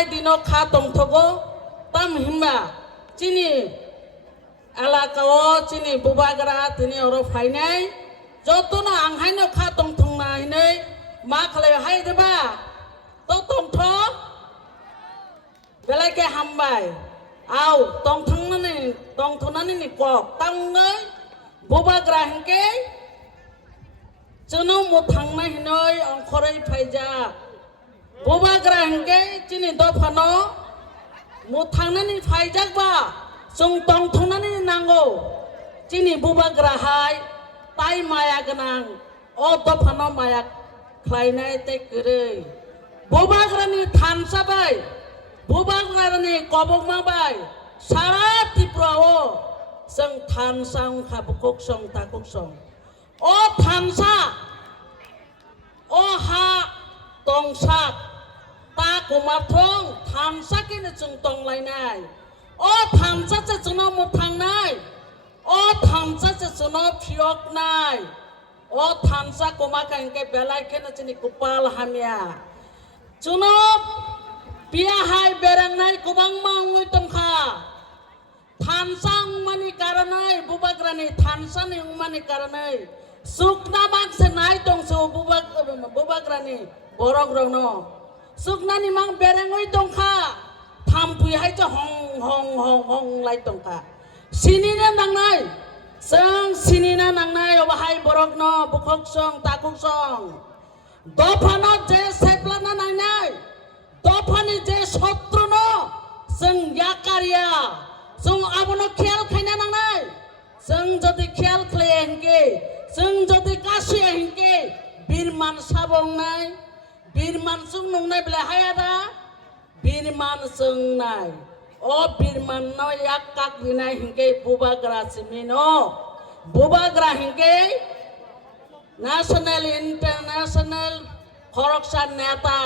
थांनाय दिनाव खा दंथ'गौ ताम हिमबा चिनि एलाकायाव चिनि बुबाग्रा दिनै अराव फायनाय जतनो आंहायनो खा दंथंनानै मा खालाय हायदोबा तो दंथ' बेलायके हामबाय आव दंथ'नानै कक तांनै बुबाग्रा हिंके जोंनाव मोथांनाय हिनै अंखरै फायजा बुबाग्रा हिंके चिनि दफानो मोथांनानै फायजाकबा जों दंथ'नानै नांगौ चिनि बुबाग्राहाय ताय माया गोनां अ दफानो माया खालायनाय ते गोरै बुबाग्रानि थानसाबाय बुबाग्रानि कबकमाबाय सारा त्रिपुरायाव जों थानसा खाबुखौ सं ताकुक सं अ थानसा अ हा दंसा ता कुमाथं थानसा किनो जों दंलायनाय अ थानसासो जोंनाव मोथांनाय अ थानसासो जोंनाव फियकनाय अ थानसा कुमाखायनके बेलायखेनो जोंनि कुपाल हामिया जोंनाव बियाहाय बेरांनाय गोबां मावै दंखा थानसा उमानि कारनै बुबाग्रानि थानसानि उमानि कारनै सुकना बांसे नाय दंसो बुबाग्रानि बरग्रावनो सुकनानि मां बेरेङै दंखा थामफैहाय जो हं हं हं हं लाय दंखा सिनिनो नांनाय जों सिनिना नांनाय अबाहाय बरगनो बुखक सं ताकुक सं दफानो जे सेप्लाना नांनाय दफानि जे शत्रुनो जों याकारिया जों आबनो ख्याल खायना नांनाय जों जदि ख्याल खालाय हिंके जों जदि कासि हिंके बिरमान साबंनाय बिरमान जों नंनाय बेला हायादा बिरमान जोंनाय अ बिरमान न याक काक बिनाय हिंके बुबाग्रा सिमिनो बुबाग्रा हिंके नेशनल इंटरनेशनल खरकसा नेता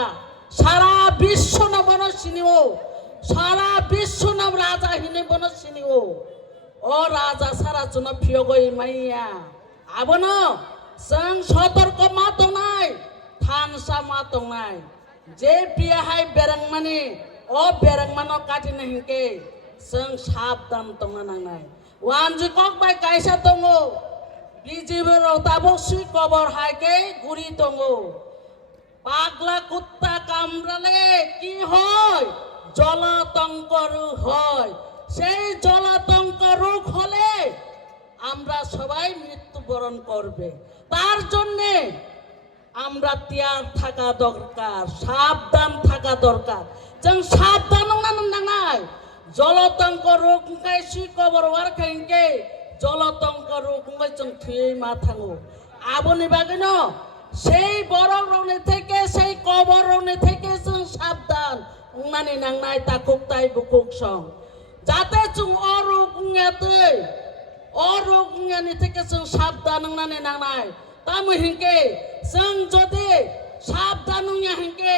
सारा विश्व न बनो सिनिओ सारा विश्व न राजा हिने बनो सिनिओ ओ राजा सारा जुन फियोगै मैया आबनो जों सतर्क मा दंनाय थानसा मा दंनाय जे बियाहाय बेरांमानि अ बेरांमानो काटिना हिंके जों साबधान दंना नांनाय वानजिकक बाय कायसा दङो बिजिबो दाबो सुइ कबर हायके गुरि दङो पागला कुत्ता कामড়ালে কি হয় জলাতঙ্ক রোগ হয় সেই জলাতঙ্ক রোগ হলে আমরা সবাই মৃত্যুবরণ করবে তার জন্য আমরা তিয়ার থাকা দরকার সাবধান থাকা দরকার जों সাবধান নাংনাই জলাতঙ্ক রোগ খাই সুই কবর ওয়ার খাইকে জলাতঙ্ক রোগ जों থুই মা থাঙো আবনি বাগিনো সেই বড় রনে থেকে সেই কবর রনে থেকে जों সাবধান উনানি নাংনাই তাকুক তাই বুকুক সং যাতে जों অরোগঙ্গানি থেকে जों সাবধান উনানি নাংনাই তাম হিংকে जों যদি সাবধান উনিয়া হিংকে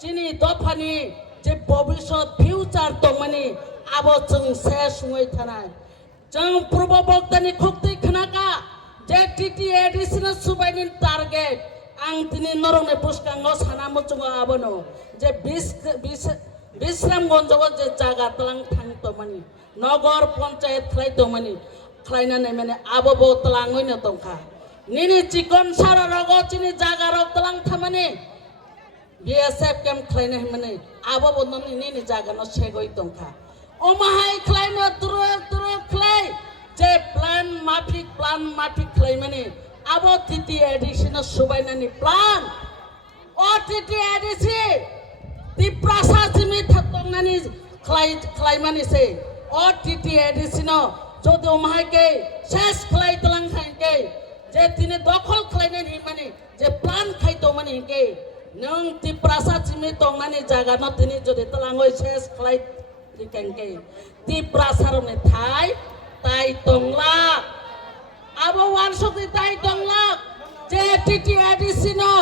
চিনি দফানি যে ভবিষ্যৎ ফিউচার দমানি আবো जों শেষ হই থানাই जों পূর্ব বক্তানি খুক্তি খনাকা যে টিটি এডিশনাল সুবাইনি টার্গেট आं दिनै नरंने पुष्कांग साना मुचुंग आबनो जे बिश्रामगंजआव जे जागा तलां थांतमानि नगर पंचायत खालाय दमानि खालायनानै माने आबो तलाङैनो दंखा निनि चिकन सारा रग चिनि जागा रग तलां थामानि बीएसएफ कैम्प खालायनाय माने आबो निनि जागा न सेगै दंखा ओमाहाय खालायनो तुर खालाय जे प्लान माफिक खालाय माने आबो टीटी एडिशन सुबायनानि प्लान ओ टीटी एडिसी तिप्रासा जिमि थातंनानि खालायमानि से ओ टीटी एडिशन जदि ओमाहायके शेष खालाय तलां खायके जे तिनि दखल खालायनानि माने जे प्लान खायतो माने के नों तिप्रासा जिमि तंनानि जागा न तिनि जदि तलाङै शेष खालाय दिकेंके तिप्रासारनि थाय ताय तंला आबो वानसुकि ताय दंला जे टीटी एडिसिनो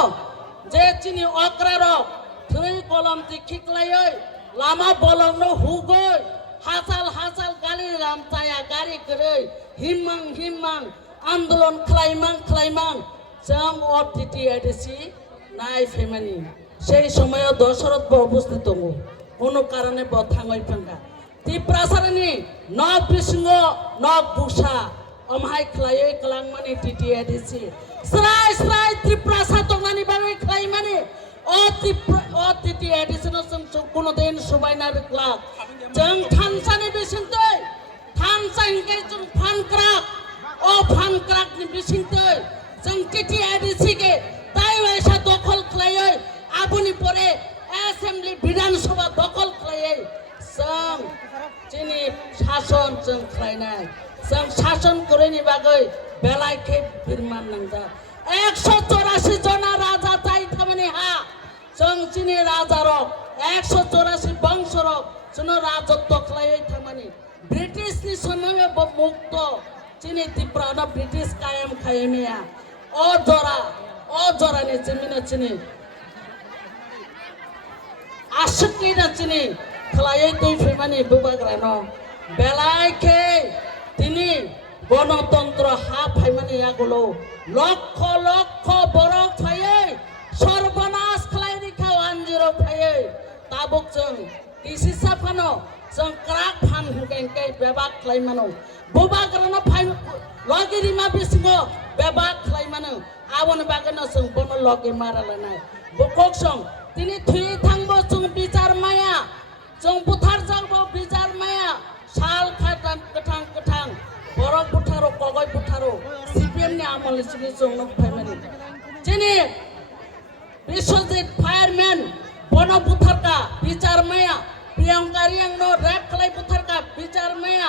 जे चिनि अक्रारो थै कलम दिखिक्लायै लामा बलंनो हुगै हासाल गाली रामताया गारि गरै हिमां आन्दोलन खालायमां जों अ टीटी एडिसि नाय फेमानि সেই সময় দশরথ উপস্থিত दङ কোনো কারণে বথাঙই ফাঙ্গা ত্রিপ্রাসারনি নক বিসিঙ্গ নক বুসা অমহাই খ্লাयै কলাং মানে টিটিয়া দিছি স্রাই স্রাই ত্রিপ্রাসা তংনানি বাগै খ্লাই মানে ও টিটিয়া দিছি जों কোনো দিন সবাইনা রিক্লা जों थानसानि बिसिंतै थानसा हिंकै जों फानक्राक फानक्राकनि बिसिंतै जों टिटिया दिছি गे তাই ওইসা দখল খ্লাयै আবুনি পরে অ্যাসেম্বলি বিধানসভা দখল খ্লাयै जों जोंनि शासन जों ख्लायनाय जों शासन करेनि बागै बेलायखे बिरमान नांजा 184 जना राजा जाय थामानि हा जों जोंनि राजा रक 184 बंश रक जों राजत्व ख्लायै थामानि ब्रिटिशनि समय मुक्त जोंनि त्रिपुराना ब्रिटिश कायम खायमिया अजरानि जमिना जोंनि आसक्ति नाचिनि ख्लायै दै फैमानि बुबाग्रानो बेलायखे तिनि गणतंत्र हा फाइमानि आगोलो लक्ष लक्ष बर' फायै सर्वनाश ख्लाय रिखा 10 फायै ताबुक जों किसिसा फानो जों क्राक फान हुगेंकै बेबाक ख्लायमानो बुबाग्रानो फाइ लगिरिमा बिसिङो बेबाक ख्लायमानो आवन बागनो जों बन लगे मारालानाय बुकक जों तिनि थुयै थांबो जों बिचार माया जों बुथार जाबो बिचार माया साल खाटां गोथां गोथां बरक बुथारो कगय बुथारो सीपीएम नि आमल सिनि जों न फाइमानि जिनि विश्वजित फायरमैन बन बुथारका बिचार माया प्रियंका रियांगनो रैप खलाय बुथारका बिचार माया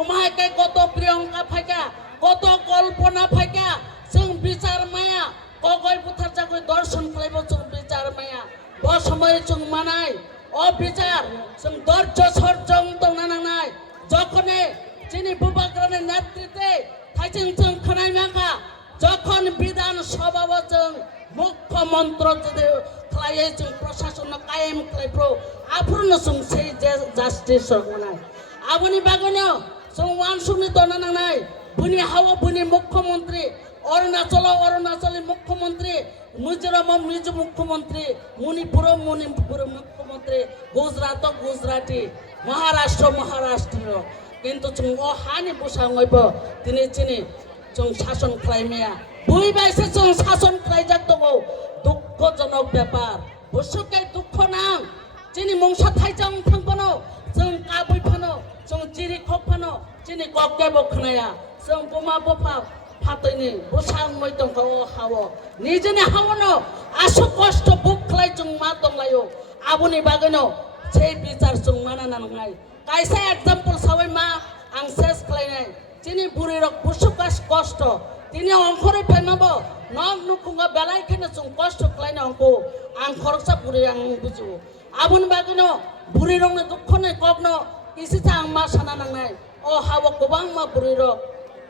अमाय के कत प्रियंका फायका कत कल्पना फायका जों बिचार माया कगय बुथार जागय दर्शन खलायबो जों बिचार माया ब समय जों मानाय বিচার जों धैर्य सरजों दंना नांनाय যখনে যিনি বুবাগ্রানের নেতৃত্বে থাইছেন जों खोनाय माखा যখন বিধানসভাও जों मुख्यमंत्री যদি ख्लायै जों प्रशासन कायम ख्लायफ्रो आफुरनो जों সেই জাস্টিस सरगनाय आबुनि बागनो जों वानसुनि दंना नांनाय बुनि हावा बुनि मुख्यमंत्री अरुणाचली मुख्यमंत्री मिजोराम मिजो मुख्यमंत्री मणिपुर मुख्यमंत्री गुजरात गुजराती महाराष्ट्र किन्तु जों हानि बुसाङैबो दिनै दिनै जों शासन खालामनाया बुइबायसो जों शासन खालामजाक दङ दुखजनक बेपार बुसुकै दुख नां दिनै मंसा थाइजों थांबनो जों काबैफानो जों जिरिखफानो दिनै गगेबो खोनाया जों बमा बफा फातैनि बुसां मैदंखौ हावो निजेनि हावनो आसु कष्ट बुखलाय जों मा दंलायो आबुनि बागैनो সেই বিচার जों माना नांनाय कायसा एग्जाम्पल सावै मा आं सेस खालायनाय दिनै बुरि रक बुसुकास कष्ट दिनै अंखरे फैमाबो नग नुखुंगा बेलायखेनो जों कष्ट खालायनो अंखौ आं खरसा बुरि आं बुजु आबुनि बागैनो बुरि रकनो दुखने कगनो इसिसा आं मा साना नांनाय हावो गोबां मा बुरि रक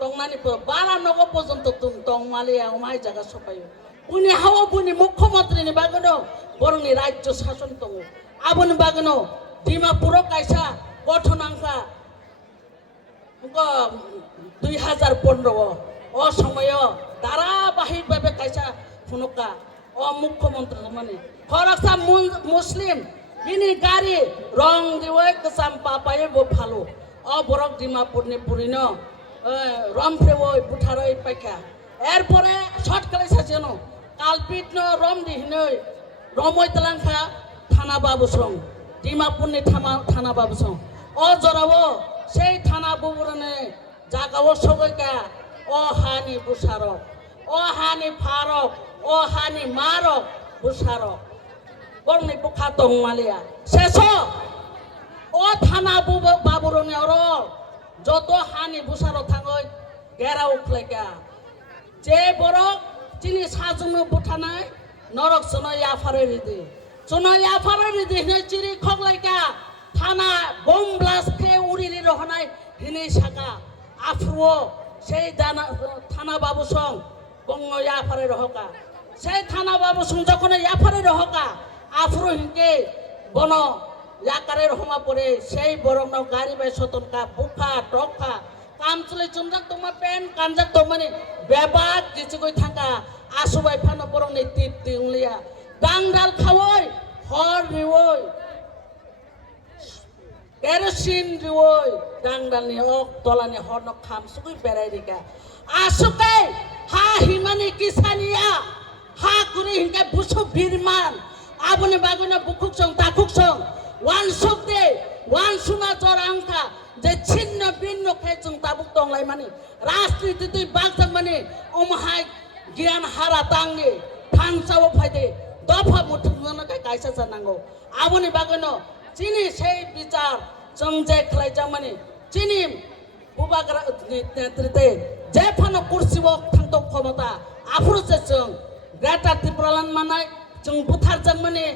दंनानिबो बारा नगो पर्यन्त दं मालिया अमाय जागा सफायो उनि हावो बुनि मुख्यमंत्रीनि बागैनो बरंनि राज्य शासन दङ आबुनि बागैनो डिमापुराव कायसा गठनांखा 2015 समय धाराबाहिक भावे कायसा फुनुका मुख्यमंत्री माने खरकसा मुस्लिम बिनि गारि रं दिवै गोसाम पापाये बो फालो बरक डिमापुरनि पुरिनो रमफ्रेवै बुथारै पाइका एरपरे शर्ट खालायसा जेन कालपिटनो रम दिहिनै रमै तलांखा थाना बाबुसं डिमापुरनि थाना बाबुसं जरावो সেই থানা বুবুরনে জাগাও সগৈকা হানি বুসারক হানি ফারক হানি মারক বুসারক বরনি বুখা দং মালিয়া শেষ থানা বাবুরনে অর যত হানি বুসারক থাঙৈ গেরাও খ্লাইকা যে বরক যিনি সাজুনো বুথানায় নরক সনয় আফারে রিদি সনয় আফারে রিদি হিনে চিরি খগলাইকা थाना बम ब्लास्ट खे उड़िरि रहनाय हिनै साका आफ्रुओ সেই थाना बाबुसं बंग याफारे रहका সেই थाना बाबुसं যখন याफारे रहका आफ्रु हिंके बन याकारे रहमा परे সেই बरंग गारि बाय सतनका बुखा टका कामचले चुमजाक तमा पेन कानजाक तमाने बेबाक जिचगै थांका आसुबाय फानो बरंनि टिप दिंलिया दांदाल खावै हर रिवै কেরোসিন রিওই ডাংডালনি ওক তলানি হর্ন খাম সুকুই বেড়াই রিকা আসুকে হা Himani কিসানিয়া ha kuri hingga busuk birman abone bagone bukuk song takuk song wan sukde wan suna jorangka je chinna binno khechung tabuk tong lai mani rajniti tui bagjang mani omhai gyan hara tangi thansao phaide dofa muthung jona kai kaisa janango abone bagone chini sei bichar jongje khlai jang mani chini bubagra netrite je phano kursibo thangtok khomota afro se jong Greta Tipralan manai, jeng putar jang mani,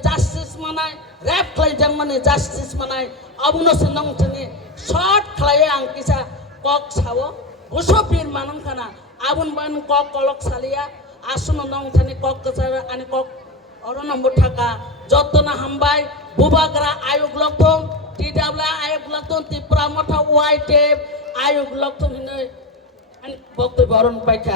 justice manai, rap klay jang mani justice manai, abuno senang jeni short klay ang kisa kok sawo, buso bir manang kana, abun ban kok kolok salia, asun nong jeni kok kesara ani kok orang nombor thaka, jotona hambai, bubagra ayuk loktong, TWA ayuk loktong, Tipra mata white tape, ayuk loktong ini, ani bokto baron baika.